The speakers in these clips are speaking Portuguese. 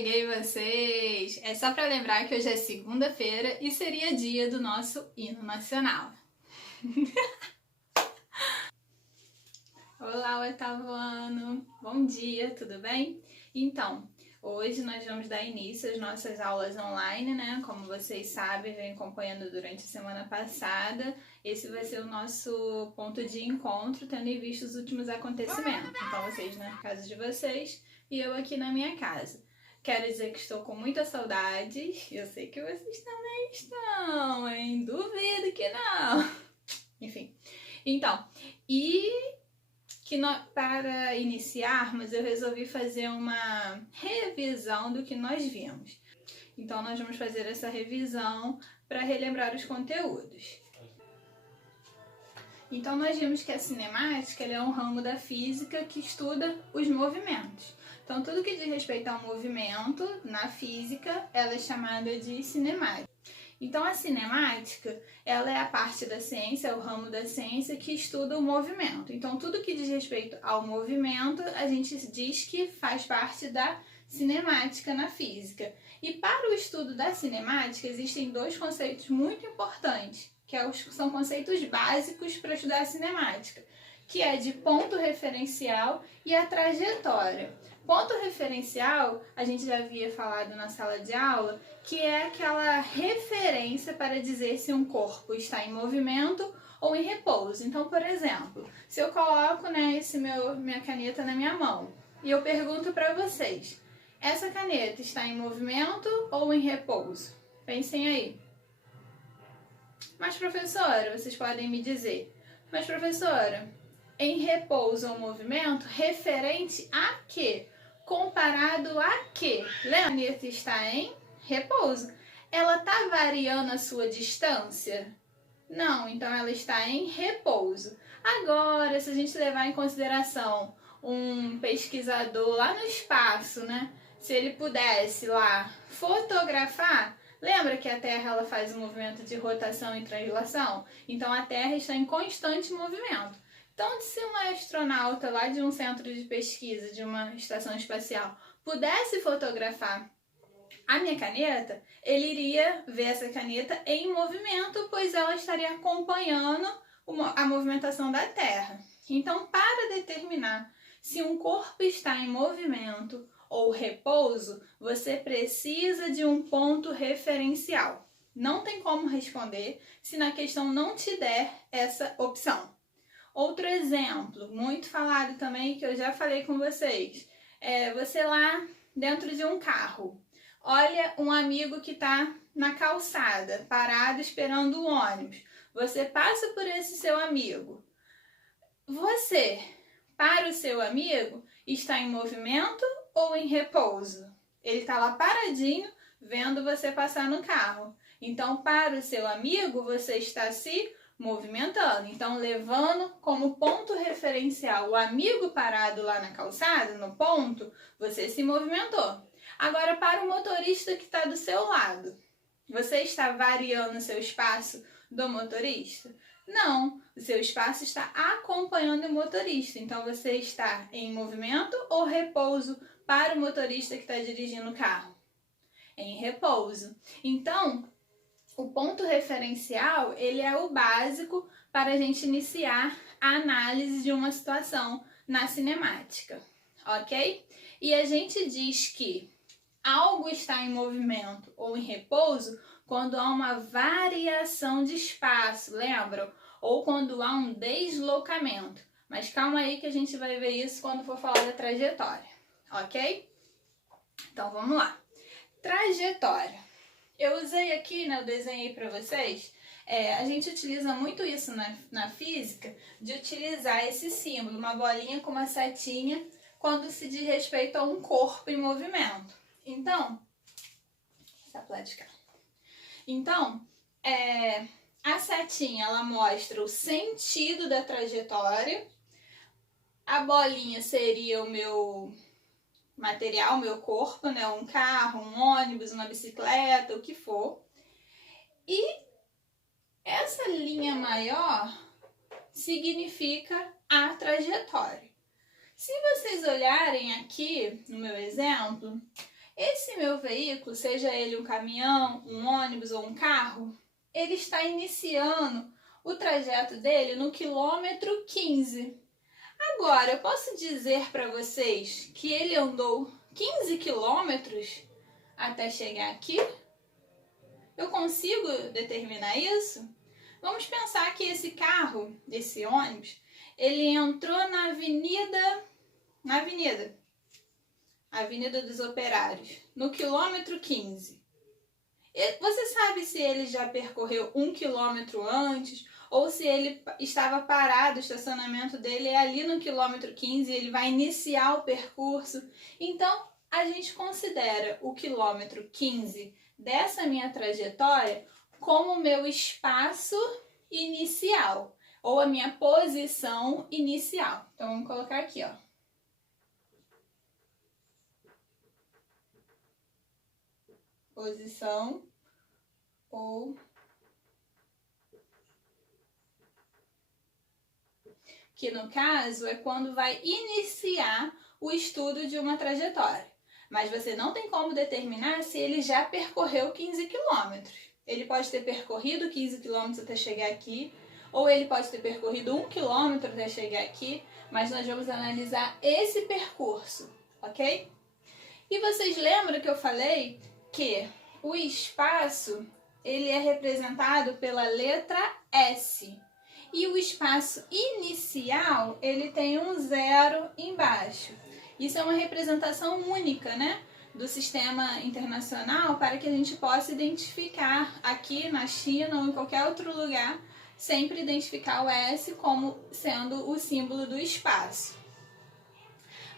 peguei vocês! É só para lembrar que hoje é segunda-feira e seria dia do nosso hino nacional. Olá, oitavo ano! Bom dia, tudo bem? Então, hoje nós vamos dar início às nossas aulas online, né? Como vocês sabem, vem acompanhando durante a semana passada. Esse vai ser o nosso ponto de encontro, tendo em vista os últimos acontecimentos. Então, vocês na casa de vocês e eu aqui na minha casa. Quero dizer que estou com muita saudade. Eu sei que vocês também estão, hein? Duvido que não. Enfim. Então, para iniciarmos, eu resolvi fazer uma revisão do que nós vimos. Então, nós vamos fazer essa revisão para relembrar os conteúdos. Então, nós vimos que a cinemática é um ramo da física que estuda os movimentos. Então, tudo que diz respeito ao movimento na física, ela é chamada de cinemática. Então, a cinemática, ela é a parte da ciência, é o ramo da ciência que estuda o movimento. Então, tudo que diz respeito ao movimento, a gente diz que faz parte da cinemática na física. E para o estudo da cinemática, existem dois conceitos muito importantes, que são conceitos básicos para estudar a cinemática, que é de ponto referencial e a trajetória. Ponto referencial, a gente já havia falado na sala de aula, que é aquela referência para dizer se um corpo está em movimento ou em repouso. Então, por exemplo, se eu coloco minha caneta na minha mão e eu pergunto para vocês, essa caneta está em movimento ou em repouso? Pensem aí. Mas, professora, vocês podem me dizer, mas, professora, em repouso ou movimento, referente a quê? Comparado a quê? Lembra? A caneta está em repouso. Ela está variando a sua distância? Não, então ela está em repouso. Agora, se a gente levar em consideração um pesquisador lá no espaço, né? Se ele pudesse lá fotografar, lembra que a Terra ela faz um movimento de rotação e translação? Então a Terra está em constante movimento. Então, se um astronauta lá de um centro de pesquisa, de uma estação espacial, pudesse fotografar a minha caneta, ele iria ver essa caneta em movimento, pois ela estaria acompanhando a movimentação da Terra. Então, para determinar se um corpo está em movimento ou repouso, você precisa de um ponto referencial. Não tem como responder se na questão não te der essa opção. Outro exemplo, muito falado também, que eu já falei com vocês, é você lá dentro de um carro. Olha um amigo que está na calçada, parado esperando o ônibus. Você passa por esse seu amigo. Você, para o seu amigo, está em movimento ou em repouso? Ele está lá paradinho, vendo você passar no carro. Então, para o seu amigo, você está se movimentando. Então, levando como ponto referencial o amigo parado lá na calçada, no ponto, você se movimentou. Agora, para o motorista que está do seu lado, você está variando o seu espaço do motorista? Não, o seu espaço está acompanhando o motorista. Então, você está em movimento ou repouso para o motorista que está dirigindo o carro? Em repouso. Então, o ponto referencial, ele é o básico para a gente iniciar a análise de uma situação na cinemática, ok? E a gente diz que algo está em movimento ou em repouso quando há uma variação de espaço, lembram? Ou quando há um deslocamento. Mas calma aí que a gente vai ver isso quando for falar da trajetória, ok? Então vamos lá. Trajetória. Eu usei aqui, né, eu desenhei para vocês, a gente utiliza muito isso na física, de utilizar esse símbolo, uma bolinha com uma setinha, quando se diz respeito a um corpo em movimento. Então, a setinha, ela mostra o sentido da trajetória, a bolinha seria o meu material, meu corpo, né? Um carro, um ônibus, uma bicicleta, o que for. E essa linha maior significa a trajetória. Se vocês olharem aqui no meu exemplo, Esse meu veículo, seja ele um caminhão, um ônibus ou um carro, ele está iniciando o trajeto dele no quilômetro 15. Agora, eu posso dizer para vocês que ele andou 15 quilômetros até chegar aqui? Eu consigo determinar isso? Vamos pensar que esse carro, esse ônibus, ele entrou na Avenida dos Operários, no quilômetro 15. Você sabe se ele já percorreu 1 quilômetro antes ou se ele estava parado, o estacionamento dele é ali no quilômetro 15 e ele vai iniciar o percurso? Então, a gente considera o quilômetro 15 dessa minha trajetória como o meu espaço inicial ou a minha posição inicial. Então, vamos colocar aqui, ó. Posição ou que no caso é quando vai iniciar o estudo de uma trajetória. Mas você não tem como determinar se ele já percorreu 15 quilômetros. Ele pode ter percorrido 15 quilômetros até chegar aqui, ou ele pode ter percorrido 1 quilômetro até chegar aqui, mas nós vamos analisar esse percurso, ok? E vocês lembram que eu falei que o espaço ele é representado pela letra S. E o espaço inicial, ele tem um 0 embaixo. Isso é uma representação única, né, do sistema internacional para que a gente possa identificar aqui na China ou em qualquer outro lugar, sempre identificar o S como sendo o símbolo do espaço.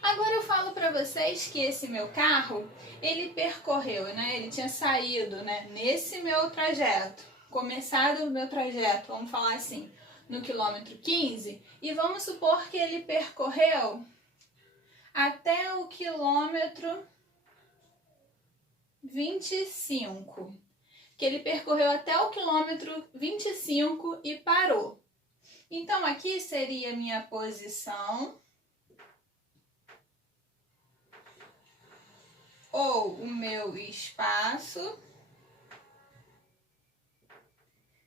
Agora eu falo para vocês que esse meu carro, ele percorreu, né, ele tinha saído, né, nesse meu trajeto, começado o meu trajeto, vamos falar assim, no quilômetro 15, e vamos supor que ele percorreu até o quilômetro 25. Que ele percorreu até o quilômetro 25 e parou. Então, aqui seria a minha posição ou o meu espaço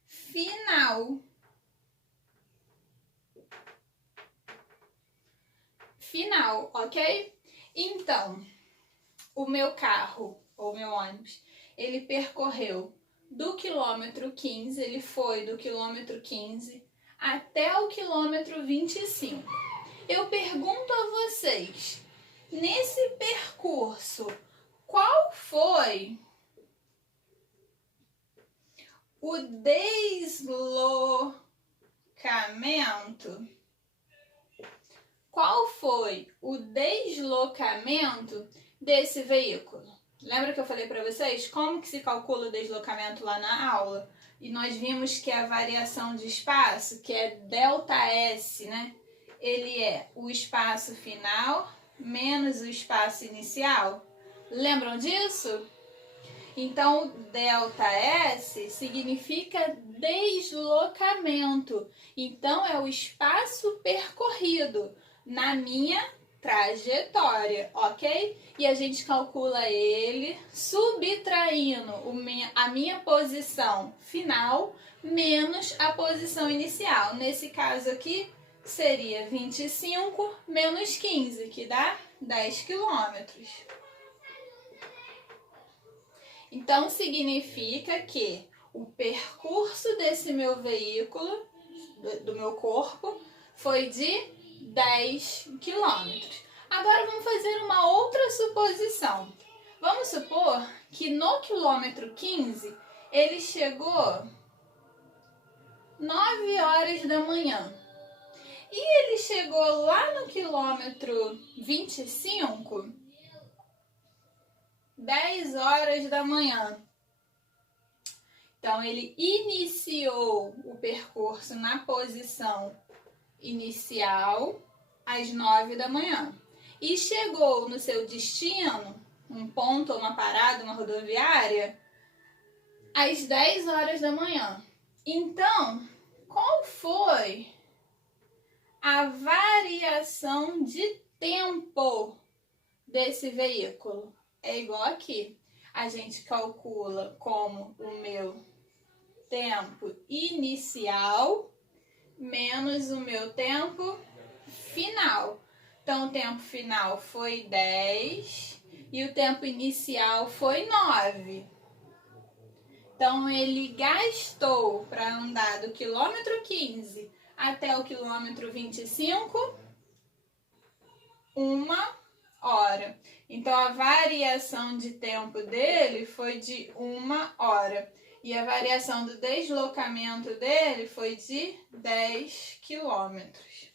final. Final, ok? Então, o meu carro ou meu ônibus, ele percorreu do quilômetro 15, ele foi do quilômetro 15 até o quilômetro 25. Eu pergunto a vocês, nesse percurso, qual foi o deslocamento? Qual foi o deslocamento desse veículo? Lembra que eu falei para vocês como que se calcula o deslocamento lá na aula? E nós vimos que a variação de espaço, que é ΔS, né? Ele é o espaço final menos o espaço inicial. Lembram disso? Então, ΔS significa deslocamento. Então, é o espaço percorrido na minha trajetória, ok? E a gente calcula ele subtraindo a minha posição final menos a posição inicial. Nesse caso aqui, seria 25 menos 15, que dá 10 quilômetros. Então, significa que o percurso desse meu veículo, do meu corpo, foi de 10 quilômetros. Agora, vamos fazer uma outra suposição. Vamos supor que no quilômetro 15, ele chegou 9 horas da manhã. E ele chegou lá no quilômetro 25, 10 horas da manhã. Então, ele iniciou o percurso na posição inicial às 9 da manhã. E chegou no seu destino, um ponto, uma parada, uma rodoviária, às 10 horas da manhã. Então, qual foi a variação de tempo desse veículo? é igual aqui. A gente calcula como o meu tempo inicial menos o meu tempo final. Então, o tempo final foi 10 e o tempo inicial foi 9. Então, ele gastou para andar do quilômetro 15 até o quilômetro 25, 1 hora. Então, a variação de tempo dele foi de 1 hora. E a variação do deslocamento dele foi de 10 quilômetros.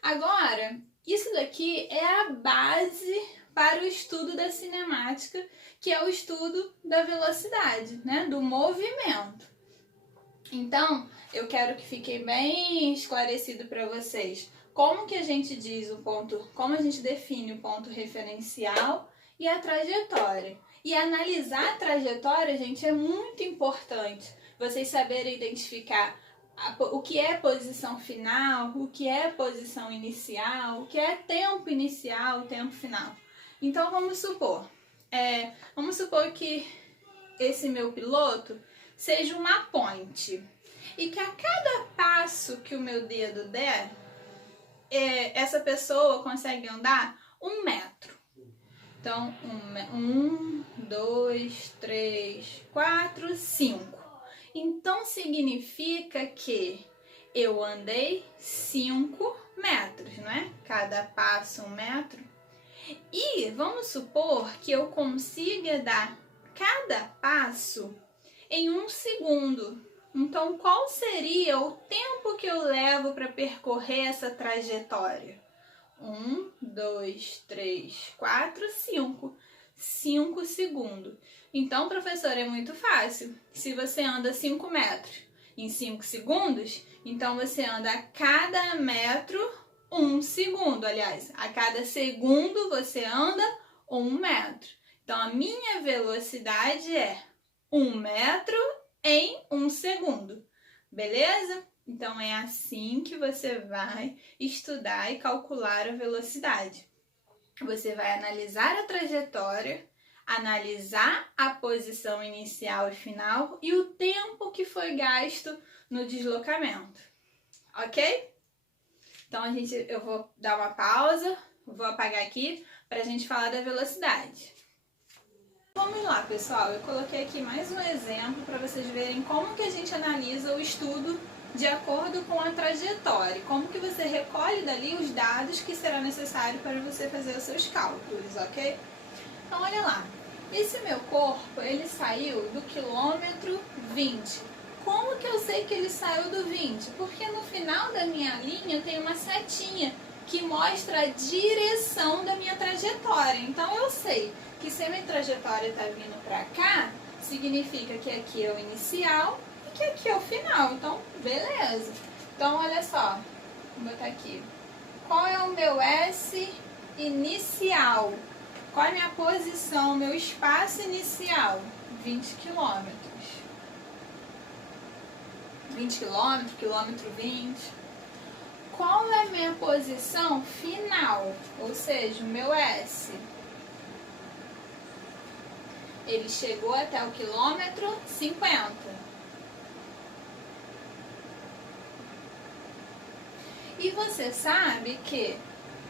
Agora, isso daqui é a base para o estudo da cinemática, que é o estudo da velocidade, né? Do movimento. Então, eu quero que fique bem esclarecido para vocês como que a gente diz o ponto, como a gente define o ponto referencial e a trajetória. E analisar a trajetória, gente, é muito importante. Vocês saberem identificar o que é posição final, o que é posição inicial, o que é tempo inicial, tempo final. Então, vamos supor que esse meu piloto seja uma ponte e que a cada passo que o meu dedo der, essa pessoa consegue andar 1 metro. Então, 1, 2, 3, 4, 5. Então, significa que eu andei 5 metros, não é? Cada passo 1 metro. E vamos supor que eu consiga dar cada passo em 1 segundo. Então, qual seria o tempo que eu levo para percorrer essa trajetória? 1, 2, 3, 4, 5. 5 segundos. Então, professor, é muito fácil. Se você anda 5 metros em 5 segundos, então você anda a cada metro 1 segundo. Aliás, a cada segundo você anda 1 metro. Então, a minha velocidade é 1 metro em 1 segundo. Beleza? Então, é assim que você vai estudar e calcular a velocidade. Você vai analisar a trajetória, analisar a posição inicial e final e o tempo que foi gasto no deslocamento. Ok? Então, eu vou dar uma pausa, vou apagar aqui para a gente falar da velocidade. Vamos lá, pessoal. Eu coloquei aqui mais um exemplo para vocês verem como que a gente analisa o estudo de acordo com a trajetória, como que você recolhe dali os dados que será necessário para você fazer os seus cálculos, ok? Então, olha lá, esse meu corpo, ele saiu do quilômetro 20. Como que eu sei que ele saiu do 20? Porque no final da minha linha tem uma setinha que mostra a direção da minha trajetória. Então, eu sei que se a minha trajetória está vindo para cá, significa que aqui é o inicial e que aqui é o final. Então, beleza. Então, olha só, vou botar aqui. Qual é o meu S inicial? Qual é a minha posição, meu espaço inicial? 20 quilômetros. 20 quilômetros, quilômetro 20. Qual é a minha posição final? Ou seja, o meu S. Ele chegou até o quilômetro 50. E você sabe que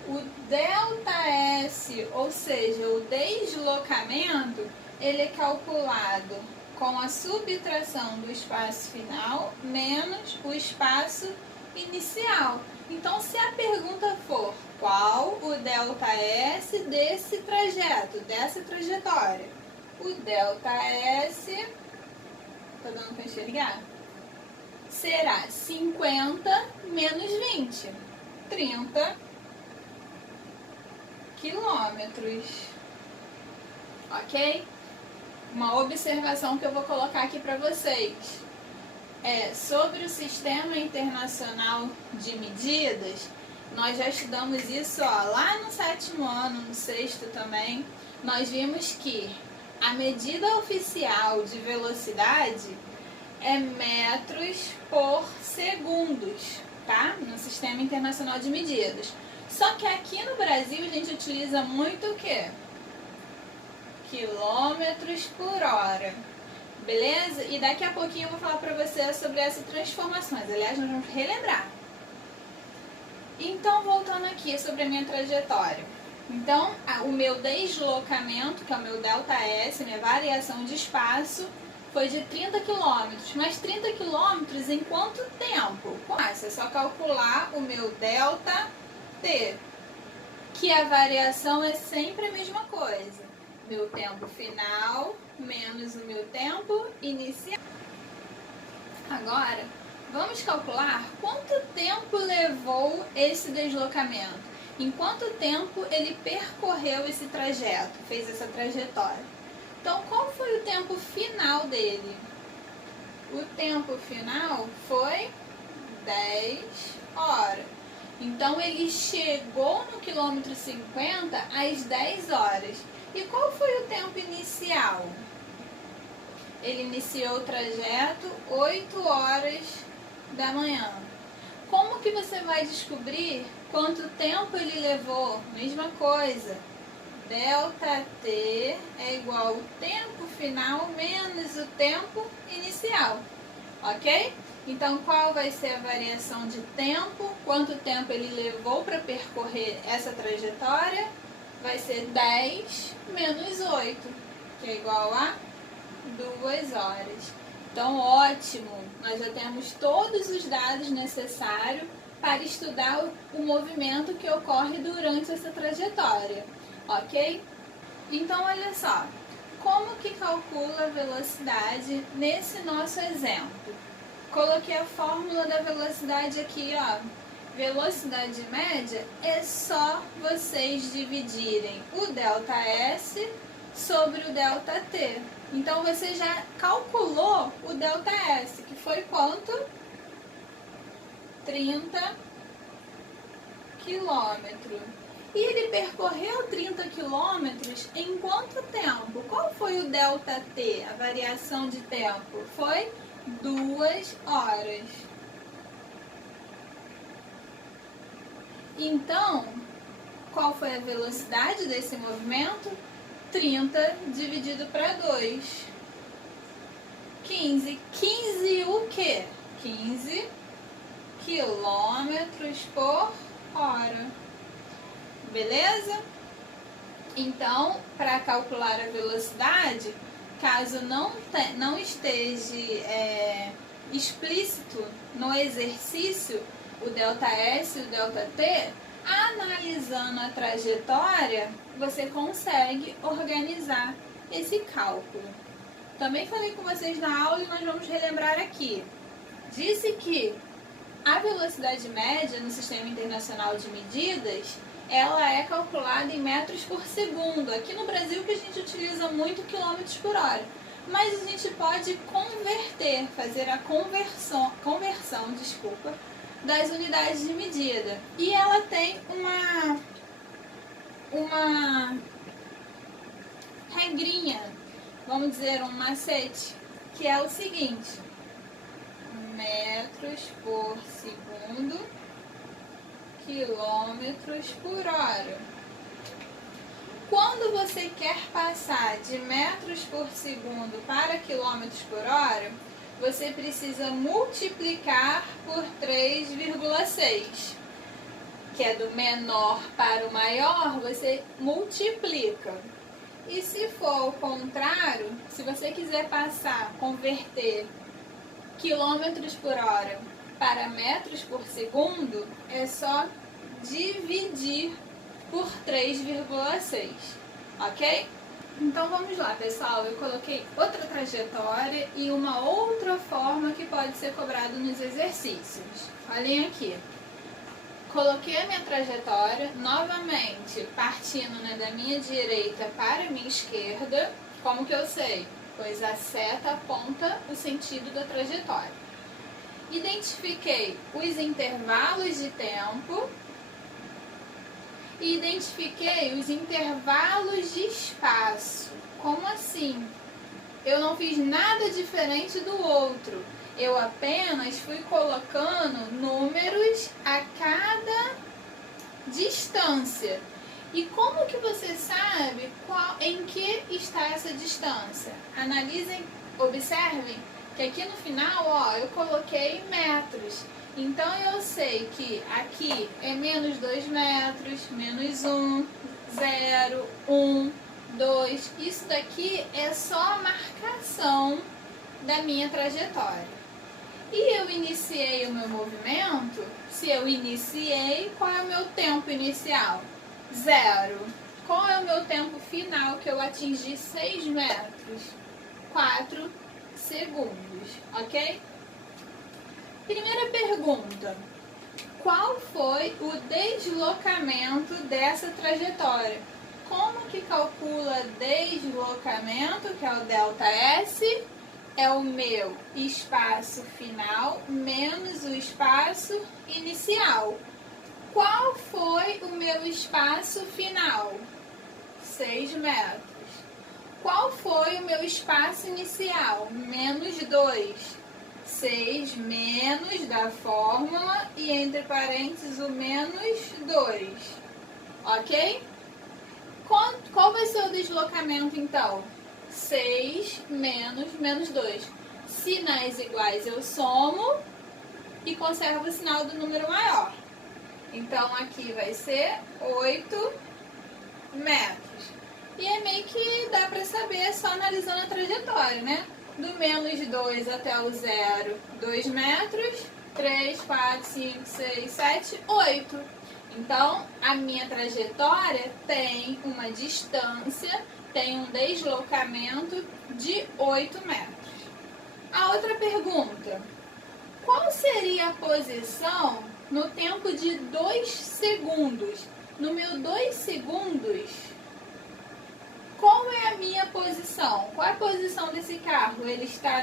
o ΔS, ou seja, o deslocamento, ele é calculado com a subtração do espaço final menos o espaço inicial. Então, se a pergunta for qual o ΔS desse trajeto, dessa trajetória, o ΔS, tá dando para enxergar? Será 50 menos 20, 30 quilômetros, ok? Uma observação que eu vou colocar aqui para vocês é sobre o Sistema Internacional de Medidas. Nós já estudamos isso lá no 7º ano, no 6º também. Nós vimos que a medida oficial de velocidade é metros por segundos, tá? No Sistema Internacional de Medidas. Só que aqui no Brasil a gente utiliza muito o quê? quilômetros por hora. Beleza? E daqui a pouquinho eu vou falar para você sobre essas transformações. Aliás, nós vamos relembrar. Então, voltando aqui sobre a minha trajetória. Então, o meu deslocamento, que é o meu ΔS, minha variação de espaço, foi de 30 km. Mas 30 km em quanto tempo? É só calcular o meu ΔT, que a variação é sempre a mesma coisa. Meu tempo final menos o meu tempo inicial. Agora, vamos calcular quanto tempo levou esse deslocamento. Em quanto tempo ele percorreu esse trajeto, fez essa trajetória. Então, qual foi o tempo final dele? O tempo final foi 10 horas. Então, ele chegou no quilômetro 50 às 10 horas. E qual foi o tempo inicial? Ele iniciou o trajeto 8 horas da manhã. Como que você vai descobrir quanto tempo ele levou? Mesma coisa. ΔT é igual ao tempo final menos o tempo inicial. Ok? Então, qual vai ser a variação de tempo? Quanto tempo ele levou para percorrer essa trajetória? Vai ser 10 menos 8, que é igual a 2 horas. Então, ótimo! Nós já temos todos os dados necessários para estudar o movimento que ocorre durante essa trajetória, ok? Então, olha só, como que calcula a velocidade nesse nosso exemplo? Coloquei a fórmula da velocidade aqui, ó. Velocidade média é só vocês dividirem o ΔS sobre o ΔT. Então, você já calculou o ΔS, que foi quanto? 30 quilômetros. E ele percorreu 30 quilômetros em quanto tempo? Qual foi o ΔT, a variação de tempo? Foi 2 horas. Então, qual foi a velocidade desse movimento? 30 dividido para 2. 15. 15 o quê? 15 quilômetros por hora. Beleza? Então, para calcular a velocidade, caso não esteja explícito no exercício o ΔS e o ΔT, analisando a trajetória, você consegue organizar esse cálculo. Também falei com vocês na aula e nós vamos relembrar aqui. Disse que a velocidade média no Sistema Internacional de Medidas, ela é calculada em metros por segundo. Aqui no Brasil que a gente utiliza muito quilômetros por hora. Mas a gente pode converter, fazer a conversão, das unidades de medida. E ela tem uma regrinha, vamos dizer, um macete, que é o seguinte: metros por segundo, quilômetros por hora. Quando você quer passar de metros por segundo para quilômetros por hora, você precisa multiplicar por 3,6, que é do menor para o maior, você multiplica. E se for o contrário, se você quiser converter quilômetros por hora para metros por segundo, é só dividir por 3,6, ok? Então vamos lá, pessoal, eu coloquei outra trajetória e uma outra forma que pode ser cobrado nos exercícios. Olhem aqui. Coloquei a minha trajetória, novamente partindo da minha direita para a minha esquerda. Como que eu sei? Pois a seta aponta o sentido da trajetória. Identifiquei os intervalos de tempo e identifiquei os intervalos de espaço. Como assim? Eu não fiz nada diferente do outro. Eu apenas fui colocando números a cada distância. E como que você sabe em que está essa distância? Analisem, observem que aqui no final, ó, eu coloquei metros. Então eu sei que aqui é menos 2 metros, menos 1, 0, 1, 2. Isso daqui é só a marcação da minha trajetória. E eu iniciei o meu movimento, se eu iniciei, qual é o meu tempo inicial? 0. Qual é o meu tempo final que eu atingi 6 metros? 4 segundos, ok? Primeira pergunta. Qual foi o deslocamento dessa trajetória? Como que calcula deslocamento, que é o ΔS? É o meu espaço final menos o espaço inicial. Qual foi o meu espaço final? 6 metros. Qual foi o meu espaço inicial? Menos 2. 6 menos da fórmula e entre parênteses o menos 2. Ok? Qual vai ser o deslocamento então? 6 menos 2. Sinais iguais eu somo e conservo o sinal do número maior. Então aqui vai ser 8 metros. E é meio que dá pra saber só analisando a trajetória, né? Do menos 2 até o 0, 2 metros. 3, 4, 5, 6, 7, 8. Então, a minha trajetória tem uma distância, tem um deslocamento de 8 metros. A outra pergunta. Qual seria a posição no tempo de 2 segundos? No meu 2 segundos, qual é a minha posição? Qual é a posição desse carro? Ele está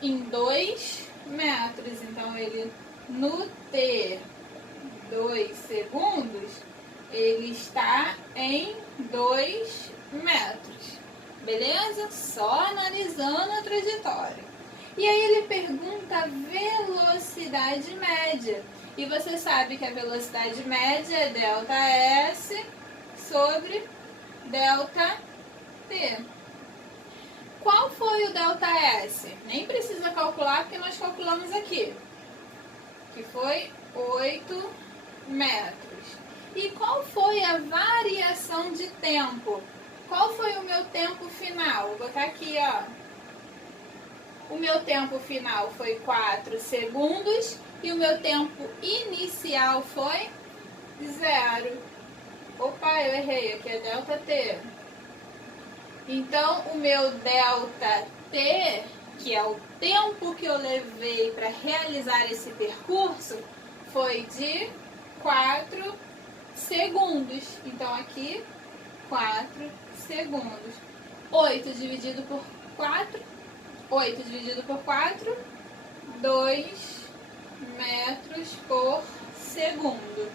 em 2 metros. Então, ele no T 2 segundos, ele está em 2 metros. Beleza? Só analisando a trajetória. E aí ele pergunta a velocidade média. E você sabe que a velocidade média é ΔS sobre ΔT. Qual foi o ΔS? Nem precisa calcular porque nós calculamos aqui. Que foi 8 metros. E qual foi a variação de tempo? Qual foi o meu tempo final? Vou botar aqui, ó. O meu tempo final foi 4 segundos e o meu tempo inicial foi 0. Opa, eu errei, aqui é ΔT. Então, o meu ΔT, que é o tempo que eu levei para realizar esse percurso, foi de 4 segundos. Então, aqui, 4 segundos. 8 dividido por 4, 8 dividido por 4, 2 metros por segundo.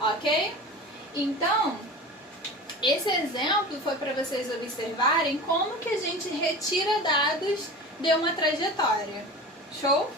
Ok? Então, esse exemplo foi para vocês observarem como que a gente retira dados de uma trajetória. Show?